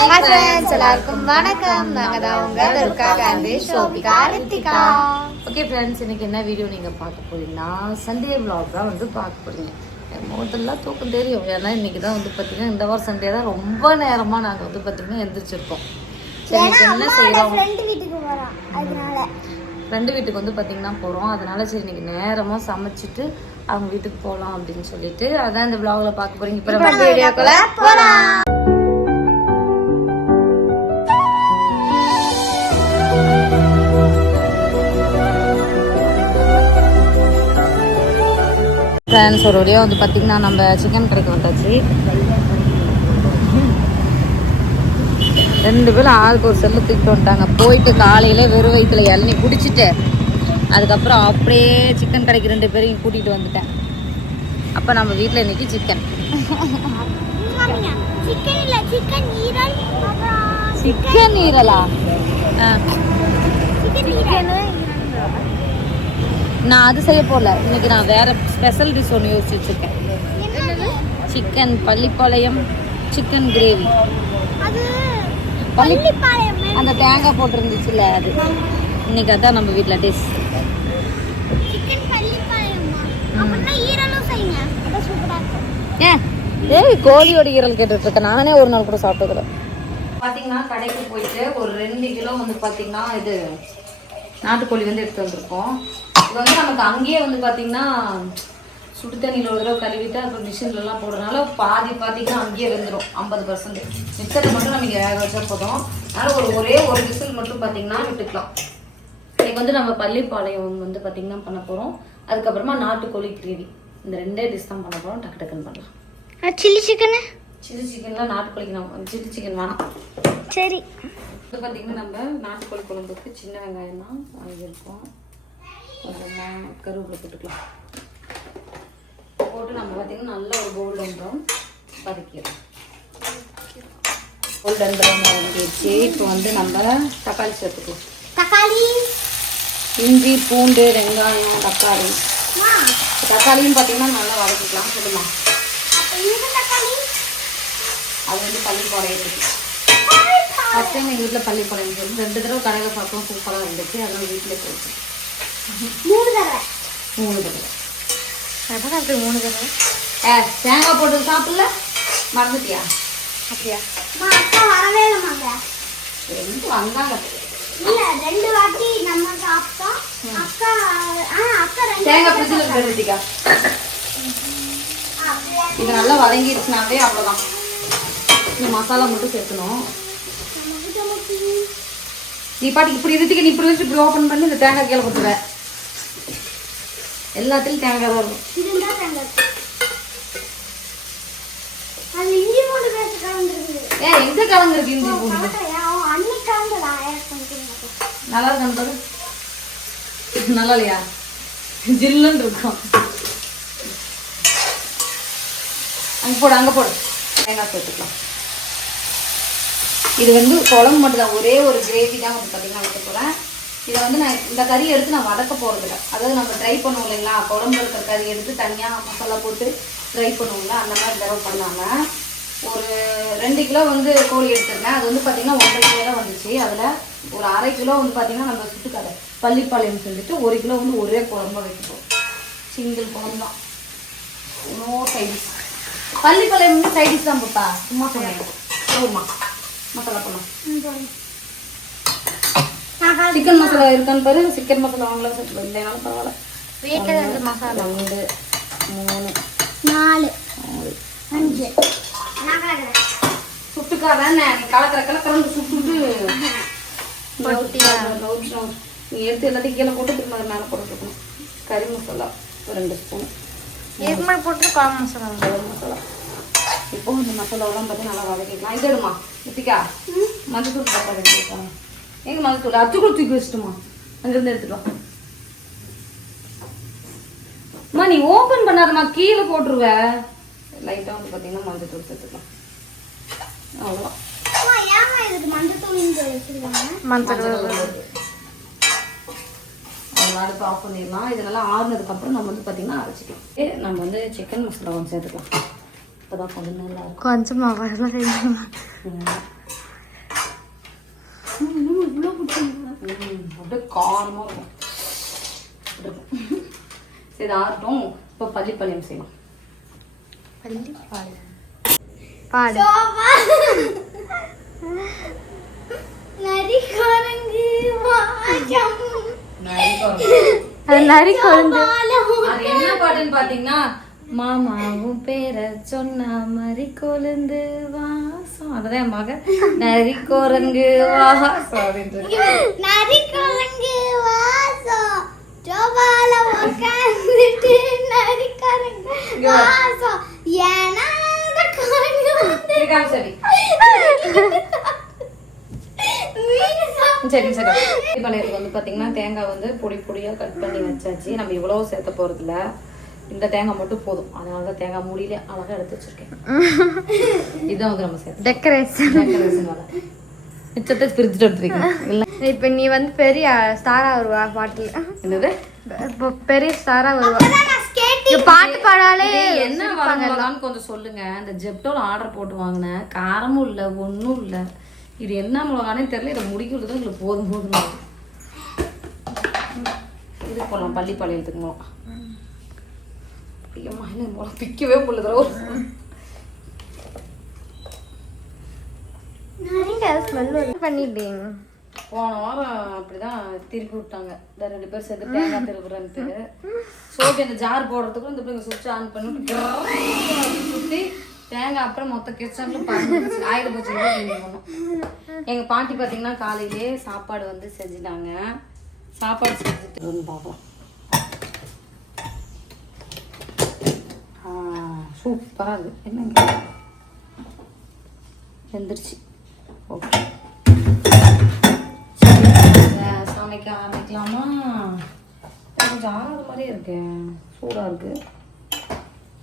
Hi friends எல்லாருக்கும் வணக்கம். நாங்க தான் உங்க துர்கா காந்தி ஷோபிகா ரித்திகா. ஓகே ஃப்ரெண்ட்ஸ் இன்னைக்கு என்ன வீடியோ நீங்கள் பார்க்க போறீங்கன்னா சண்டே vlog தான் வந்து பார்க்க போறீங்க. எனக்கு முதல்ல தூக்கம் தெரியும். ஏன்னா இன்னைக்கு தான் வந்து பார்த்தீங்கன்னா இந்த வாரம் சண்டே தான் ரொம்ப நேரமாக நாங்கள் வந்து பார்த்தீங்கன்னா எந்திரிச்சிருக்கோம். சரி என்ன செய்கிறோம் ஃப்ரெண்ட் வீட்டுக்கு வந்து பார்த்தீங்கன்னா போகிறோம் அதனால சரி இன்னைக்கு நேரமாக சமைச்சிட்டு அவங்க வீட்டுக்கு போகலாம் அப்படின்னு சொல்லிட்டு அதான் இந்த vlogல பார்க்க போறீங்க. இப்போ ஃப்ரெண்ட்ஸ் ஒரு வழியாக வந்து பார்த்தீங்கன்னா நம்ம சிக்கன் கடைக்கு வந்தாச்சு. ரெண்டு பேரும் ஆளுக்கு ஒரு செல்லு தூக்கிட்டு வந்துட்டாங்க. போயிட்டு காலையில வெறும் வயிற்றுல இளநி குடிச்சிட்டு அதுக்கப்புறம் அப்படியே சிக்கன் கடைக்கு ரெண்டு பேரையும் கூட்டிகிட்டு வந்துட்டேன். அப்போ நம்ம வீட்டில் இன்னைக்கு சிக்கன் சிக்கன் ஈரல் சிக்கன் ஈரலா ஆ சிக்கன் ஈரல் நான் அது செய்ய போகல இன்னைக்கு நான் வேற ஸ்பெஷல் டிஷ் ஒன்று யோசிச்சு வச்சுருக்கேன் சிக்கன் பள்ளிப்பாளையம் சிக்கன் கிரேவி அது பள்ளி அந்த தேங்காய் போட்டிருந்துச்சுல்ல அது. இன்னைக்கு அதான் நம்ம வீட்டில் டிஷ் ஏன்? ஏய் கோழியோட ஈரல் கேட்டுட்டு இருக்கேன் நானே ஒரு நாள் கூட சாப்பிட்டதில்ல. பார்த்தீங்கன்னா கடைக்கு போயிட்டு ஒரு ரெண்டு கிலோ வந்து பார்த்தீங்கன்னா இது நாட்டுக்கோழி வந்து எடுத்து வந்திருக்கோம். இது வந்து நமக்கு அங்கேயே வந்து பார்த்தீங்கன்னா சுடு தண்ணியில் ஒரு தடவை கழுவிட்டு அப்புறம் மிஷின்லலாம் போடுறதுனால பாதி பார்த்தீங்கன்னா அங்கேயே வெந்துடும் ஐம்பது பர்சன்ட் மிச்சத்தை மட்டும் நம்ம வேக வச்சா போதும். அதனால் ஒரு ஒரே ஒரு விசில் மட்டும் பார்த்தீங்கன்னா விட்டுக்கலாம். இன்னைக்கு வந்து நம்ம பள்ளிப்பாளையம் வந்து பார்த்தீங்கன்னா பண்ண போகிறோம் அதுக்கப்புறமா நாட்டுக்கோழி கிரேவி. இந்த ரெண்டே டிஷ் தான் பண்ண போகிறோம் டக்கு டக்குன்னு பண்ணலாம். சில்லி சிக்கன் சில்லி சிக்கன்லாம் நாட்டுக்கோழிக்கு நம்ம சில்லி சிக்கன் வேணாம். சரி. இப்போ பார்த்தீங்கன்னா நம்ம நாட்டுக்கோழி குழம்புக்கு சின்ன வெங்காயம் தான் வாங்கியிருக்கோம். அப்புறமா கருவேப்பிலை போட்டுக்கலாம். போட்டு நம்ம பார்த்தீங்கன்னா நல்ல ஒரு கோல்டன் ப்ரௌன் வதக்கிடும் கோல்டன் ப்ரௌன் வதக்கிடுச்சு. இப்போ வந்து நம்ம தக்காளி சேர்த்துக்கலாம். தக்காளி. இஞ்சி பூண்டு வெங்காயம் தக்காளி. தக்காளியும் பார்த்தீங்கன்னா நல்லா வதக்கிக்கலாம். தக்காளி. அது வந்து பள்ளி பாளையத்துக்கு ஃபஸ்ட் டைம் எங்கள் வீட்டில் பள்ளி பாளையம் சொல்லி ரெண்டு தடவை கடையில் சாப்பிட்டோம். சூப்பராக இருந்துச்சு. அதெல்லாம் வீட்டில் போச்சு மூணு தடவை. மூணு தடவை. எப்போ அப்படி மூணு தடவை. ஏ தேங்காய் போட்டு சாப்பிடல? மறந்துட்டியா? அப்படியா? அம்மா அக்கா வரவே இல்லைம்மாங்க ரெண்டு வந்தாங்க. இல்ல ரெண்டு வாட்டி நம்ம சாப்பிட்டோம் அக்கா ஆ அக்கா ரெண்டு தேங்காய் ஃப்ரிட்ஜில் போட்டுட்டிக்கா? இது நல்லா வதங்கிடுச்சுனாவே அவ்வளோதான் இந்த மசாலா மட்டும் சேர்க்கணும். நீ பாட்டுக்கு இப்படி இருந்துக்கு நீ இப்படி வச்சு இப்படி ஓப்பன் பண்ணி இந்த தேங்காய் கீழே கொடுத்துருவ எல்லாத்துலேயும் தேங்காய் தான் இருக்கும் இதுதான் தேங்காய் அது இஞ்சி பூண்டு பேஸ்ட் கலந்துருக்குது. ஏ எங்கே கலந்துருக்கு இஞ்சி பூண்டு? நல்லா இருக்கான்னு பாரு நல்லா இல்லையா? ஜில்லுன்னு இருக்கும். அங்கே போடு அங்கே போடு. தேங்காய் சேர்த்துக்கலாம். இது வந்து குழம்பு மட்டும் தான் ஒரே ஒரு கிரேவி தான் வந்து பார்த்தீங்கன்னா வைக்க போகிறேன் இதை வந்து நான் இந்த கறி எடுத்து நான் வதக்க போகிறதில்ல அதாவது நம்ம ட்ரை பண்ணுவோம் இல்லைங்களா? குழம்பு இருக்கிற கறி எடுத்து தனியாக மசாலா போட்டு ட்ரை பண்ணுவோம்ல அந்த மாதிரி தடவை பண்ணாமல் ஒரு ரெண்டு கிலோ வந்து கோழி எடுத்திருந்தேன். அது வந்து பார்த்தீங்கன்னா ஒன்றரை கிலோ தான் வந்துச்சு. அதில் ஒரு அரை கிலோ வந்து பார்த்தீங்கன்னா நம்ம சுட்டுக்கடை பள்ளிப்பாளையம் செஞ்சுட்டு ஒரு கிலோ வந்து ஒரே குழம்பா வைக்கப்போம் சிங்கிள் குழம்பு தான். நோ சைடிஸ் பள்ளிப்பாளையம் வந்து சைடிஸ் தான் போப்பா சும்மா சொன்னேன். போதுமா மசாலா பண்ணலாம் சிக்கன் மசாலா இருக்கான்னு பாரு. சிக்கன் மசாலா வாங்கலாம். சார் இல்லைனாலும் பரவாயில்ல. வீட்டில் ரெண்டு மசாலா. ரெண்டு மூணு நாலு. அஞ்சு. சுட்டுக்காதான் நீ கலக்கிற கலக்கிறன்னு சுட்டுட்டு. நீ எடுத்து எல்லாத்தையும் கீழே போட்டு திரும்ப அதை மேலே போட்டுருக்கணும் கறி மசாலா ஒரு ரெண்டு ஸ்பூன். மேலே போட்டு குழம்பு மசாலா கறி மசாலா. இப்போ இந்த மசாலாவெல்லாம் பார்த்து நல்லா வதக்கிக்கலாம். இது எடுமா இத்திக்கா மஞ்சள் தூள் டப்பா எடுத்துக்கலாம் எங்க மஞ்சள் தூள் அச்சு கூட தூக்கி வச்சுட்டுமா. அங்கிருந்து எடுத்துட்டு வா. அம்மா நீ ஓபன் பண்ணாதம்மா கீழே போட்டுருவ லைட்டாக வந்து பார்த்தீங்கன்னா மஞ்சள் தூள் சேர்த்துக்கலாம். அவ்வளோதான் அடுப்பு ஆஃப் பண்ணிடலாம். இது நல்லா ஆறுனதுக்கு அப்புறம் நம்ம வந்து பார்த்தீங்கன்னா அரைச்சிக்கலாம். ஏ, நம்ம வந்து சிக்கன் மசாலா கொஞ்சம் சேர்த்துக்கலாம். அப்பதான் கொஞ்சம் நல்லா இருக்கும். ம். ம், அப்படியே காரமாக இருக்கும். சரி ஆகட்டும் இப்போ பள்ளிப்பாளையம் செய்யலாம் பாடு நரி குழந்தை என்ன பாட்டுன்னு பாத்தீங்கன்னா மாமாவும் பேரை சொன்ன மாதிரி கொழுந்து வாசம் அதுதான் என் மகன். நரி குரங்கு வாசம் அப்படின்ட்டு வாசம் சோபால உட்காந்துட்டு வாசம் ஏன்னா சரி சரி. சரி பள்ளிப்பாளையத்துக்கு வந்து பாத்தீங்கன்னா தேங்காய் வந்து பொடி பொடியா கட் பண்ணி வச்சாச்சு. நம்ம இவ்வளவு சேர்த்த போறதில்ல. இந்த தேங்காய் மட்டும் போதும். அதனால தான் தேங்காய் மூடியிலே அழகா எடுத்து வச்சிருக்கேன். இதான் வந்து நம்ம சேர்த்து டெக்கரேஷன் வேலை. மிச்சத்தை பிரிச்சுட்டு எடுத்துருக்கீங்க இல்லை. இப்ப நீ வந்து பெரிய ஸ்டாரா வருவா பாட்டுல. என்னது? இப்போ பெரிய ஸ்டாரா வருவா. பாட்டு பாடாலே என்ன வரமிளகான்னு கொஞ்சம் சொல்லுங்க. இந்த ஜெப்டோல ஆர்டர் போட்டு வாங்கினேன். காரமும் இல்லை ஒன்றும் இல்லை. இது என்ன மிளகானே தெரியல. இதை முடிக்கிறது எங்களுக்கு போதும் போதும் இது போகலாம் பள்ளிப்பாளையத்துக்கு மிளகா. ஐயம்மா என்ன மிளகா பிக்கவே முடியல பண்ணிட்டீங்க? போன வாரம் அப்படிதான் திருப்பி விட்டாங்க. இந்த ரெண்டு பேர் சேர்ந்து தேங்காய் திருப்புறன்ட்டு. சோப்பு இந்த ஜார் போடுறதுக்கு இந்த பிள்ளைங்க சுவிட்ச் ஆன் பண்ணிட்டு சுற்றி தேங்காய் அப்புறம் மொத்த கிச்சன்ல பறந்துச்சு ஆயிரம் போச்சு பண்ணோம் எங்க பாட்டி பார்த்தீங்கன்னா காலையிலே சாப்பாடு வந்து செஞ்சுட்டாங்க. சாப்பாடு செஞ்சுட்டு பார்க்கலாம் சூப்பராக இருக்குது என்னங்க? வெந்துருச்சு ஓகே. சமைக்க ஆரம்பிக்கலாமா? கொஞ்சம் ஆறாத மாதிரி இருக்கு. சூடாக இருக்குது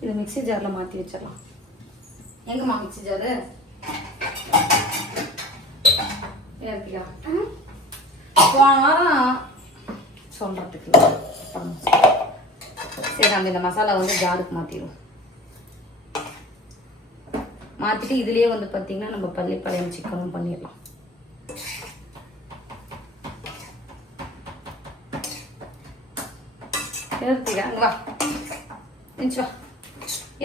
இது மிக்ஸி ஜாரில் மாற்றி வச்சிடலாம். எங்கம்மா மிக்ஸி ஜாரு? ஏற்கியா போன வாரம் சொல்கிறதுக்கு சரி நம்ம இந்த மசாலா வந்து ஜாருக்கு மாற்றிடுவோம் மாற்றிட்டு இதுலேயே வந்து பார்த்தீங்கன்னா நம்ம பள்ளிப்பாளையம் சிக்கனும் பண்ணிடலாம். ரித்திகா அங்க வா. நினச்சி வா.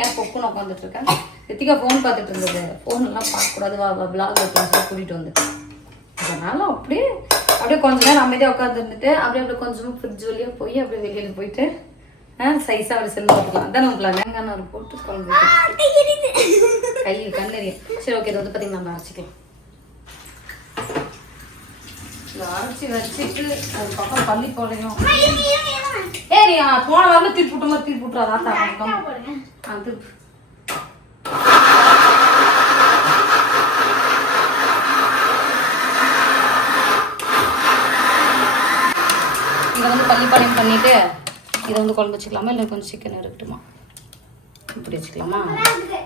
ஏன் பொக்குன்னு உட்காந்துட்டு இருக்கேன் ரித்திகா ஃபோன் பார்த்துட்டு இருந்தது. ஃபோன்லாம் எல்லாம் பார்க்கக்கூடாது. வா வா பிளாக் வைக்கலாம் சொல்லி கூட்டிகிட்டு வந்து அதனால அப்படியே அப்படியே கொஞ்ச நேரம் அமைதியாக உட்காந்து இருந்துட்டு அப்படியே அப்படியே கொஞ்சமாக ஃப்ரிட்ஜ் வழியாக போய் அப்படியே வெளியில் போயிட்டு சைஸாக அப்படி செல்லு பார்த்துக்கலாம் அதான் உங்களுக்கு வெங்காயம் போட்டு குழம்பு. கை கண்ணெறியும். சரி ஓகே இது வந்து பார்த்தீங்கன்னா நம்ம அரைச்சிக்கலாம். அரைச்சி வச்சுட்டு ஒரு பக்கம் பள்ளி போடையும் போன வாரம் திருப்பி விட்ட மாதிரி திருப்பி விட்டுறா வணக்கம் ஆ திருப்பி வந்து பள்ளிப்பாளையம் பண்ணிட்டு இதை வந்து குழம்பு வச்சுக்கலாமா? இல்லை கொஞ்சம் சிக்கன் இருக்கட்டுமா? இப்படி வச்சுக்கலாமா? வந்து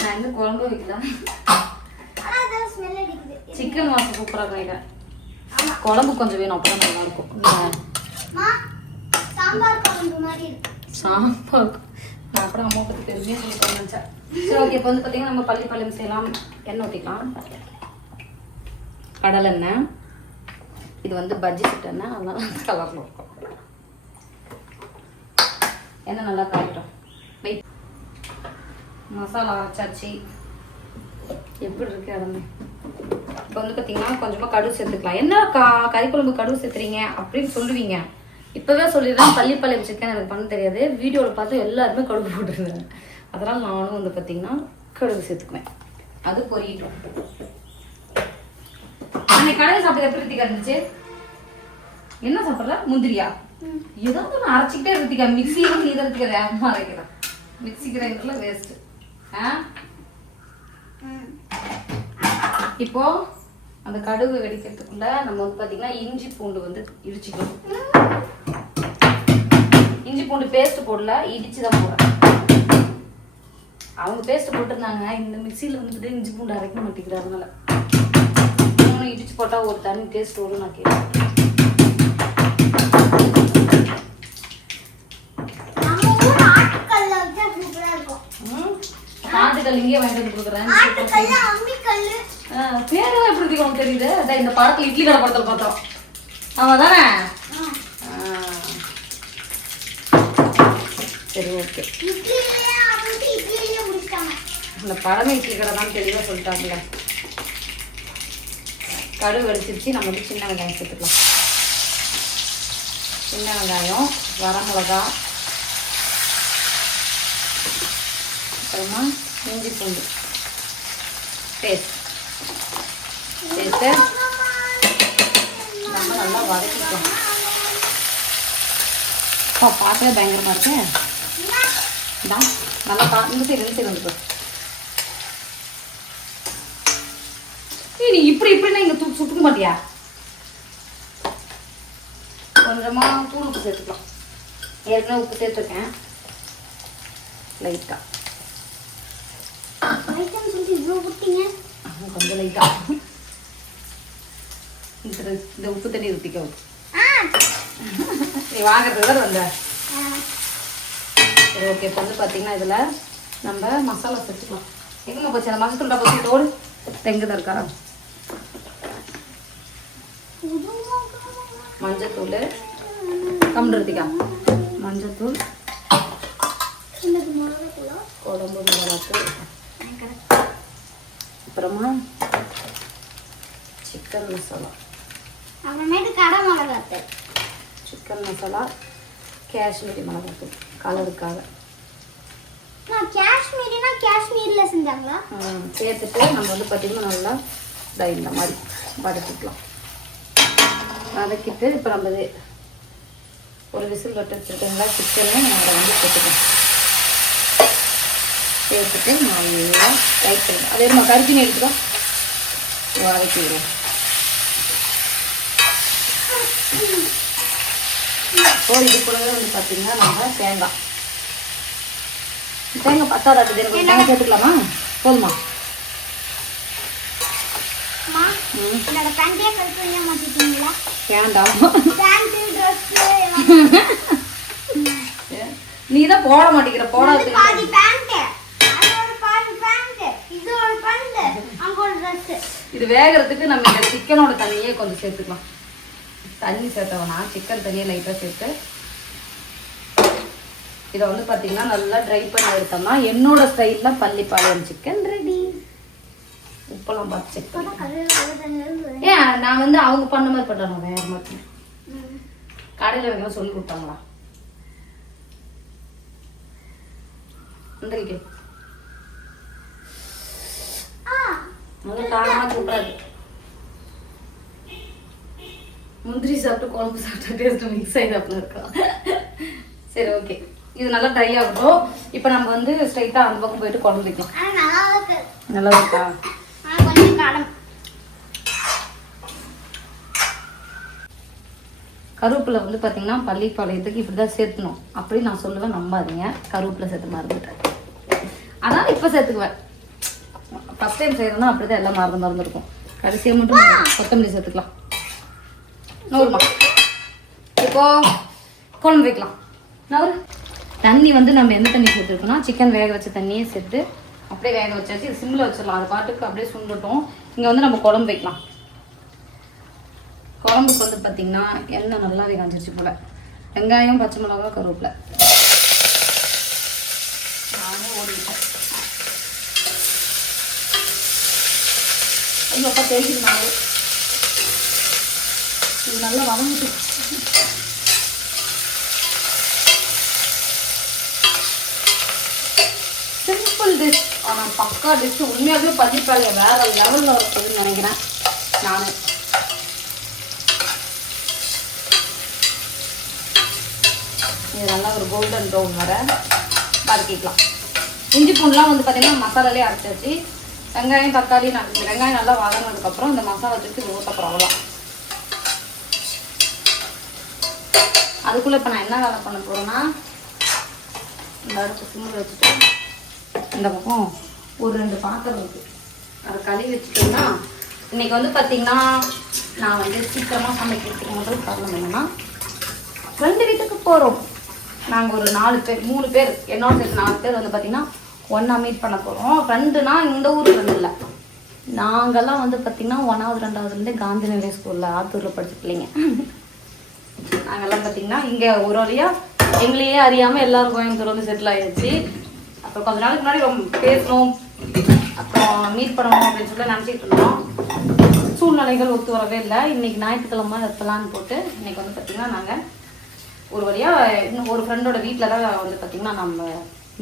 நான் எந்த குழம்பு வைக்கலாம் சிக்கன் வாசம் சூப்பராக இருக்கும் இதை. குழம்பு கொஞ்சம் வேணும் அப்போ நல்லா இருக்கும். சாம்பார் நான் அப்புறம் அம்மா பற்றி பெருமையாக சொல்லி நினச்சேன். சரி ஓகே இப்போ வந்து பார்த்தீங்கன்னா நம்ம பள்ளிப்பாளையம் செய்யலாம். எண்ணெய் ஊற்றிக்கலாம் கடலெண்ணெய். இது வந்து பஜ்ஜி சுட்ட எண்ணெய் அதனால அந்த கலரில் இருக்கும் என்ன நல்லா காயிட்டோம். வெயிட். மசாலா அரைச்சாச்சு. எப்படி இருக்கு அதமே இப்போ வந்து பார்த்தீங்கன்னா கொஞ்சமாக கடுகு சேர்த்துக்கலாம். என்ன கா கறி குழம்பு கடுகு சேர்த்துறீங்க அப்படின்னு சொல்லுவீங்க. இப்போவே சொல்லிடுறேன். பள்ளிப்பாளையம் சிக்கன் எனக்கு பண்ண தெரியாது. வீடியோவில் பார்த்து எல்லாருமே கடுகு போட்டுருந்தாங்க. அதனால் நானும் வந்து பார்த்தீங்கன்னா கடுகு சேர்த்துக்குவேன். அது பொரியட்டும். அன்னைக்கு கடையில் சாப்பிட்டது எப்படி இருந்துச்சு? என்ன சாப்பிட்ற முந்திரியா? ஏதாவது ஒன்று அரைச்சிக்கிட்டே இருத்திக்கா மிக்சியும் நீ தான் இருக்க வேகமாக அரைக்கிறேன் மிக்சி கிரைண்டர்ல வேஸ்ட் ஆ? இப்போ அந்த கடுகு வெடிக்கிறதுக்குள்ள நம்ம வந்து பாத்தீங்கன்னா இஞ்சி பூண்டு வந்து இடிச்சுக்கணும். இஞ்சி பூண்டு பேஸ்ட் போடல இடிச்சு தான் போடுறேன் அவங்க பேஸ்ட் போட்டிருந்தாங்க. இந்த மிக்சியில் வந்துட்டு இஞ்சி பூண்டு அரைக்க மாட்டேங்குது அதனால. இன்னொன்று இடிச்சு போட்டா ஒரு தனி டேஸ்ட் வரும் நான் கேட்டேன். ம். ஆட்டுக்கல் இங்கே வாங்கிட்டு வந்து கொடுக்குறேன். பேரெல்லாம் எப்படி உனக்கு தெரியுது? அதான் இந்த படத்துல இட்லி கடை படத்துல பார்த்தோம். ஆமா தானே சரி ஓகே. இந்த பழமை இட்லி கடை தான் தெளிவாக சொல்லிட்டாங்களே கடுகு வெடிச்சிருச்சு. நம்ம வந்து சின்ன வெங்காயம் சேர்த்துக்கலாம். சின்ன வெங்காயம் வரமிளகா அப்புறமா இஞ்சி பூண்டு. பேஸ்ட். சேர்த்து நம்ம நல்லா வதக்கிக்கலாம். அப்பா பார்க்கவே பயங்கரமாக இருக்கு. நல்லா பா இந்த சைடு இந்த சைடு வந்து நீ இப்படி இப்படின்னா இங்கே சுட்டுக்க மாட்டியா? கொஞ்சமா தூள் உப்பு சேர்த்துக்கலாம். ஏற்கனவே உப்பு சேர்த்துருக்கேன். லைட்டாக கொஞ்சம் லைட்டாக இந்த உப்பு தண்ணி ஊற்றிக்க ஆ. நீ வாங்குறது தான் வந்த. சரி ஓகே இப்போ வந்து பார்த்தீங்கன்னா இதில் நம்ம மசாலா சேர்த்துக்கலாம். எங்கம்மா போச்சு? அந்த மசாலா டப்பா தோடு தெங்கு தான் இருக்கா? மஞ்சத்தூள். கம்டுறதுக்கா மஞ்சத்தூள்? உடம்பு மிளகாத்தூள். அப்புறமா சிக்கன் மசாலா அப்புறமேட்டு கடை மிளகாத்தூள். சிக்கன் மசாலா காஷ்மீரி மிளகாத்தூள். கலருக்காக. காஷ்மீரினா காஷ்மீர்ல செஞ்சாங்களா? சேர்த்துட்டு நம்ம வந்து பார்த்திங்கன்னா நல்லா இந்த மாதிரி வதக்கிக்கலாம். வதக்கிட்டு இப்போ நம்ம ஒரு விசில் வட்டு வச்சுருக்கீங்களா? சிக்கனே நம்ம வந்து சேர்த்துக்கலாம் சேர்த்துட்டு நல்லா டைட் பண்ணணும் அதே நம்ம கருப்பினி எடுத்துக்கோ. வதக்கிடுவோம் இப்போ இது கூடவே வந்து பார்த்தீங்கன்னா நம்ம தேங்காய். தேங்காய் பத்தாதாட்டு எனக்கு தேங்காய் சேர்த்துக்கலாமா போதுமா? ம் என்னோட பேண்ட்டே கழுத்து மாத்திட்டீங்களா வேண்டாம். நீ தான் போட மாட்டேங்கிற போடாது பாதி பேண்ட் இது வேகிறதுக்கு நம்ம இந்த சிக்கனோட தண்ணியே கொஞ்சம் சேர்த்துக்கலாம். தண்ணி சேர்த்தவனா சிக்கன் தண்ணியை லைட்டாக சேர்த்து இதை வந்து பார்த்தீங்கன்னா நல்லா ட்ரை பண்ணி எடுத்தோம்னா என்னோட ஸ்டைலில் பள்ளிப்பாளையம் சிக்கன் ரெடி உப்பெல்லாம் பார்த்து ஏன் நான் வந்து அவங்க பண்ண மாதிரி பண்ணுறேன் வேற மாதிரி. கடையில் வைக்கிற சொல்லி கொடுத்தாங்களா? ஆ. நல்லா காரமாக கூப்பிடாது முந்திரி சாப்பிட்டு குழம்பு சாப்பிட்டு டேஸ்ட் மிக்ஸ் ஆகிடாப்புல இருக்கா? சரி ஓகே இது நல்லா ட்ரை ஆகட்டும். இப்போ நம்ம வந்து ஸ்ட்ரைட்டாக அந்த பக்கம் போயிட்டு குழம்பு வைக்கலாம். நல்லா இருக்கு? நல்லா கருவேப்பிலை வந்து பார்த்தீங்கன்னா பள்ளிப்பாளையத்துக்கு இப்படி தான் சேர்த்தணும் அப்படி நான் சொல்லுவேன் நம்பாதீங்க. கருவேப்பிலை சேர்த்து மறந்துட்டேன். அதனால் இப்போ சேர்த்துக்குவேன். ஃபஸ்ட் டைம் செய்கிறோன்னா அப்படி தான் எல்லாம் மறந்து மறந்துருக்கும். கடைசியாக மட்டும் கொத்தமல்லி சேர்த்துக்கலாம். நூறுமா. இப்போ குழம்பு வைக்கலாம். தண்ணி வந்து நம்ம எந்த தண்ணி சேர்த்துருக்கோம்னா சிக்கன் வேக வச்ச தண்ணியே சேர்த்து அப்படியே வேக வச்சாச்சு. இது சிம்மில் வச்சிடலாம். அது பாட்டுக்கு அப்படியே சுண்டட்டும். இங்கே வந்து நம்ம குழம்பு வைக்கலாம். குழம்புக்கு வந்து பார்த்தீங்கன்னா எண்ணெய் நல்லாவே காஞ்சிருச்சு போல. வெங்காயம் பச்சை மிளகா கருவேப்பிலை. நானே ஓடிட்டேன். ஐயோ அப்பா தெரியுது இது நல்லா வளர்ந்துட்டு சிம்பிள் டிஷ் ஆனால் பக்கா டிஷ் உண்மையாகவே பதிப்பாங்க வேற லெவலில் இருக்குதுன்னு நினைக்கிறேன் நான். இது நல்லா ஒரு கோல்டன் ப்ரௌன் வர வதக்கிக்கலாம். இஞ்சி பூண்டுலாம் வந்து பார்த்தீங்கன்னா மசாலாலே அரைச்சாச்சு வெங்காயம் தக்காளி நான் வெங்காயம் நல்லா வதங்கினதுக்கப்புறம் இந்த மசாலா தூக்கி இது ஊற்ற அதுக்குள்ளே இப்போ நான் என்ன வேலை பண்ண போகிறேன்னா இந்த அடுப்பு சிம்மில் வச்சுட்டு இந்த பக்கம் ஒரு ரெண்டு பாத்திரம் இருக்குது அதை கழுவி வச்சுட்டோம்னா இன்னைக்கு வந்து பார்த்தீங்கன்னா நான் வந்து சீக்கிரமாக சமைக்கிறதுக்கு முதல் காரணம் என்னென்னா ஃப்ரெண்டு வீட்டுக்கு போகிறோம் நாங்கள் ஒரு நாலு பேர் மூணு பேர் என்னோட சேர்த்து நாலு பேர் வந்து பார்த்திங்கன்னா ஒன்றா மீட் பண்ண போகிறோம் ரெண்டுனா இந்த ஊர் ரெண்டு இல்லை. நாங்கள்லாம் வந்து பார்த்திங்கன்னா ஒன்றாவது ரெண்டாவதுலேருந்து காந்தி நிலைய ஸ்கூலில் ஆத்தூரில் படித்த பிள்ளைங்க. நாங்கள்லாம் பார்த்திங்கன்னா இங்கே ஒரு வழியாக எங்களையே அறியாமல் எல்லோரும் கோயம்புத்தூர் வந்து செட்டில் ஆகிடுச்சு அப்புறம் கொஞ்ச நாளுக்கு முன்னாடி ரொம்ப பேசணும் அப்புறம் மீட் பண்ணணும் அப்படின்னு சொல்லி நினச்சிட்டு இருந்தோம். சூழ்நிலைகள் ஒத்து வரவே இல்லை. இன்னைக்கு ஞாயிற்றுக்கிழமை பிளான் போட்டு இன்னைக்கு வந்து பார்த்திங்கன்னா நாங்கள் ஒரு வழியாக இன்னும் ஒரு ஃப்ரெண்டோட வீட்டில் தான் வந்து பார்த்திங்கன்னா நம்ம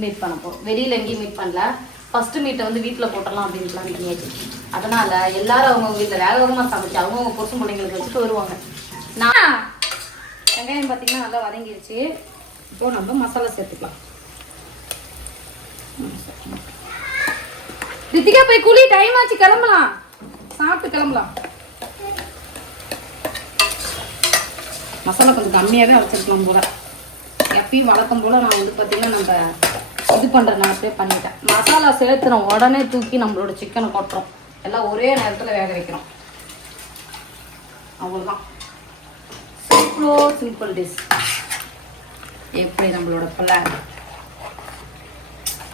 மீட் பண்ண போகிறோம் வெளியில் எங்கேயும் மீட் பண்ணல. ஃபஸ்ட்டு மீட்டை வந்து வீட்டில் போட்டுடலாம் அப்படின்னு பிளான் பண்ணியாச்சு. அதனால் எல்லாரும் அவங்கவுங்க வீட்டில் வேக வேகமாக சமைச்சு அவங்கவுங்க புருஷன் பிள்ளைங்களுக்கு வச்சுட்டு வருவாங்க. நான் வெங்காயம் பார்த்தீங்கன்னா நல்லா வதங்கிடுச்சு இப்போ நம்ம மசாலா சேர்த்துக்கலாம். ரித்திகா போய் குழி டைம் ஆச்சு கிளம்பலாம். சாப்பிட்டு கிளம்பலாம். மசாலா கொஞ்சம் கம்மியாகவே வச்சிருக்கலாம் போல. எப்பயும் வளர்க்கும் போல நான் வந்து பார்த்தீங்கன்னா நம்ம இது பண்ணுற நேரத்தையே பண்ணிட்டேன். மசாலா சேர்த்துறோம் உடனே தூக்கி நம்மளோட சிக்கனை கொட்டுறோம். எல்லாம் ஒரே நேரத்தில் வேக வைக்கிறோம். அவ்வளோதான் சிம்பிளோ சிம்பிள் டிஷ் எப்படி நம்மளோட பிள்ளை?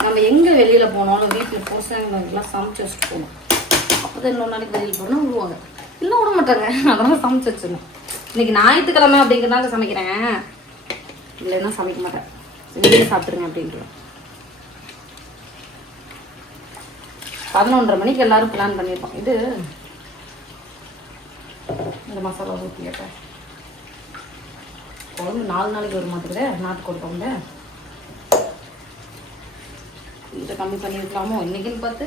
நம்ம எங்கே வெளியில் போனாலும் வீட்டில் புருஷங்களுக்கெல்லாம் சமைச்சு வச்சுட்டு போகணும். அப்போ தான் இன்னொரு நாளைக்கு வெளியில் போனால் விடுவாங்க இல்லை விட மாட்டாங்க. அதெல்லாம் சமைச்சு வச்சிடணும். இன்னைக்கு ஞாயிற்றுக்கிழமை அப்படிங்கிறனால சமைக்கிறேன். இல்லைன்னா சமைக்க மாட்டேன். வெளியே சாப்பிட்ருங்க அப்படின்ட்டு பதினொன்றரை மணிக்கு எல்லாரும் பிளான் பண்ணியிருக்கோம். இது இந்த மசாலா ஊற்றி கேட்டேன். குழம்பு நாலு நாளைக்கு ஒரு மாட்டுக்குதே நாட்டுக்கோடு குழம்பு? இதை கம்மி பண்ணியிருக்கலாமோ இன்றைக்கின்னு பார்த்து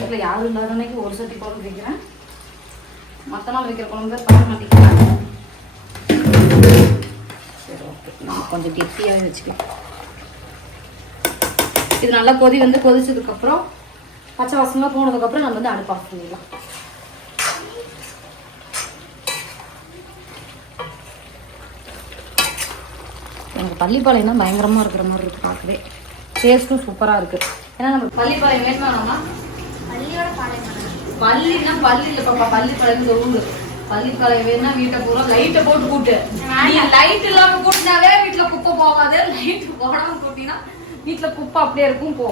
வீட்டில் யாரும் இல்லாத அன்னைக்கு ஒரு சட்டி குழம்பு வைக்கிறேன். மற்ற நாள் வைக்கிற குழம்பு பண்ண மாட்டேங்கிறேன் சரி ஓகே. நான் கொஞ்சம் கெட்டியாகவே வச்சுக்கலாம் இது நல்லா கொதி வந்து கொதிச்சதுக்கப்புறம் பச்சை வாசம்லாம் போனதுக்கப்புறம் நம்ம வந்து அடுப்பு ஆஃப் பண்ணிடலாம். எனக்கு பள்ளிப்பாளையம் தான் பயங்கரமாக இருக்கிற மாதிரி இருக்குது பார்க்கவே. டேஸ்ட்டும் சூப்பராக இருக்குது ஏன்னா நம்ம பள்ளிப்பாளையம் வேணுமாமா பள்ளியோட பள்ளினா பள்ளி இல்ல பாப்பா பள்ளிப்பாளையம் ஊரு பள்ளிப்பாளையம் வேணா வீட்டை பூரா லைட்டை போட்டு கூட்டு. நீ லைட் இல்லாம கூட்டினாவே வீட்டுல குப்பை போகாது. லைட் போடாம கூட்டினா வீட்டுல குப்பை அப்படியே இருக்கும் போ.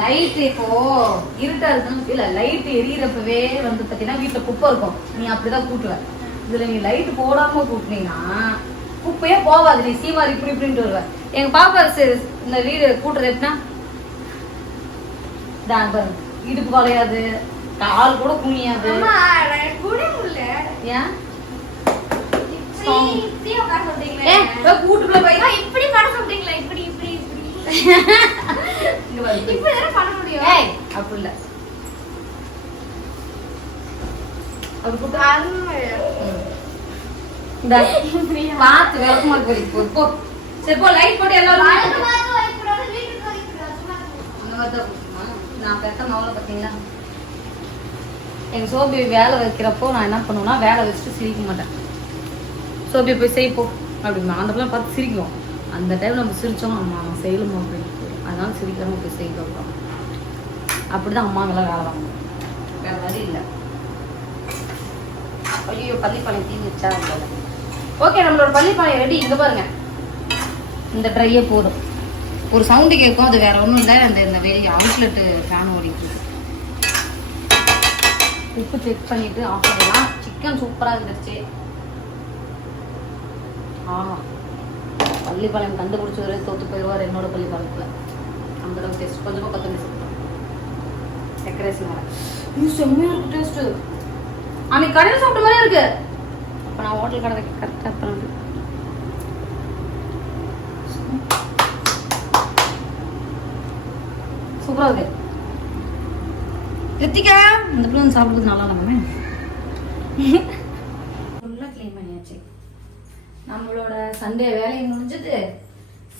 லைட் இப்போ இருட்டா இருக்குன்னு இல்ல லைட் எரியறப்பவே வந்து பாத்தீங்கன்னா வீட்டுல குப்பை இருக்கும். நீ அப்படிதான் கூட்டுவ. இதுல நீ லைட் போடாம கூட்டினீங்கன்னா குப்பையே போகாது நீ சீமாரி இப்படி இப்படின்ட்டு வருவ. எங்க பாப்பா இந்த வீடு கூட்டுறது எப்படின்னா இதான் பாரு, இடுப்பு வளையாது கால் கூட குனியாது. ஏன்? இப்படி கூட்டுக்குள்ள போய். பண்ண சொல்றீங்களா இப்படி இப்படி இப்படி. பண்ண முடியும்? அப்படி இல்ல. அப்படி பார்த்து விளக்கமா போய் போ. சரி போ லைட் போட்டு எல்லாரும் மாதிரி தான்? நான் பெத்த மவளை பார்த்தீங்களா எங்க சோபி வேலை வைக்கிறப்போ நான் என்ன பண்ணுவேன்னா வேலை வச்சுட்டு சிரிக்க மாட்டேன். சோபி போய் செய்ப்போ அப்படிமா அந்த பிள்ளை பார்த்து சிரிக்கும் அந்த டைம் நம்ம சிரிச்சோம் அம்மா செய்யலுமா அப்படின்னு. அதனால சிரிக்காம போய் செய்ய வைப்போம் அப்படிதான் அம்மாங்கெல்லாம் வேலை வாங்கணும் வேற வழி இல்லை. ஐயோ பள்ளிப்பாளையம் தீ வச்சா ஓகே நம்மளோட பள்ளிப்பாளையம் ரெடி இங்கே பாருங்க. இந்த ட்ரையே போதும். ஒரு சவுண்டு கேட்கும் அது வேற ஒன்றும் இல்லை. அந்த இந்த வெளியே அவுட்லெட்டு ஃபேன் ஓடிட்டு உப்பு செக் பண்ணிட்டு ஆஃப் பண்ணலாம் சிக்கன் சூப்பராக இருந்துச்சு. ஆமாம் பள்ளிப்பாளையம் கண்டுபிடிச்சவரே தோத்து போயிடுவார் என்னோட பள்ளிப்பாளையத்தில். அந்த அளவுக்கு டேஸ்ட் கொஞ்சமாக கொத்தமல்லி சேர்த்தோம் டெக்கரேஷன் வேறு. இது செம்மையாக இருக்கு டேஸ்ட்டு அன்னைக்கு கடையில் சாப்பிட்ட மாதிரி இருக்குது அப்போ நான் ஹோட்டல் கடை வைக்க கரெக்டாக பண்ணது சூப்பராக இருக்கு. ரித்திகா இந்த பிள்ளை வந்து சாப்பிடுறது நல்லா இல்லாமே ஃபுல்லாக க்ளீன் பண்ணியாச்சு. நம்மளோட சண்டே வேலையும் முடிஞ்சது.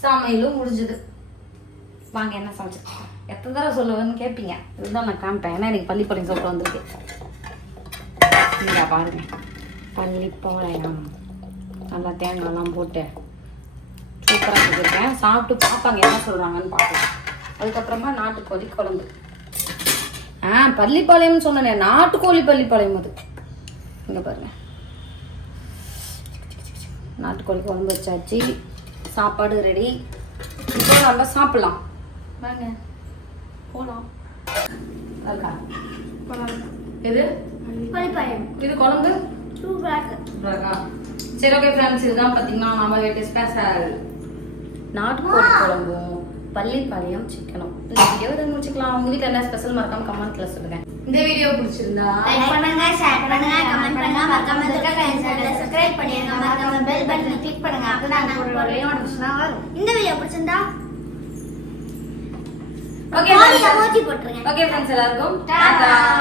சமையலும் முடிஞ்சது. வாங்க என்ன சமைச்சிருக்கோம்? எத்தனை தடவை சொல்லுவேன்னு கேட்பீங்க இதுதான் நான் காமிப்பேன். ஏன்னா எனக்கு பள்ளிப்பாளையம் சாப்பிட வந்திருக்கு. இங்க பாருங்க பள்ளிப்பாளையம் நல்லா தேங்காய்லாம் போட்டு சூப்பராக செஞ்சுருக்கேன். சாப்பிட்டு பார்ப்பாங்க என்ன சொல்கிறாங்கன்னு பார்க்கலாம் அதுக்கப்புறமா நாட்டுக்கோழி குழம்பு. ஆ பள்ளிப்பாளையம்னு சொன்னனே நாட்டுக்கோழி பள்ளிப்பாளையம் அது. இங்கே பாருங்க. நாட்டுக்கோழி குழம்பு வச்சாச்சு. சாப்பாடு ரெடி இப்போ நம்ம சாப்பிடலாம். வாங்க. போலாம். இருக்கா இது பழிப்பாயம் இது குழம்பு? சரி ஓகே ஃப்ரெண்ட்ஸ் இதுதான் பார்த்தீங்கன்னா நம்ம வீட்டு ஸ்பெஷல் நாட்டுக்கோழி குழம்பும் பள்ளிப்பாளையம் சிக்கனும் இந்த வீடியோ இதை முடிச்சுக்கலாம். உங்க வீட்டில் என்ன ஸ்பெஷல் மறக்காம கமெண்ட்ல சொல்லுங்க. இந்த வீடியோ பிடிச்சிருந்தா லைக் பண்ணுங்க ஷேர் பண்ணுங்க கமெண்ட் பண்ணுங்க. மறக்காம சேனலை சப்ஸ்கிரைப் பண்ணிடுங்க மறக்காம பெல் பட்டனை கிளிக் பண்ணுங்க. அப்பதான் நான் ஒரு வீடியோ நோட்டிஃபிகேஷன் வரும். இந்த வீடியோ பிடிச்சிருந்தா ஓகே emoji போட்டுருங்க. ஓகே ஃப்ரெண்ட்ஸ் எல்லாருக்கும் டாடா. டாடா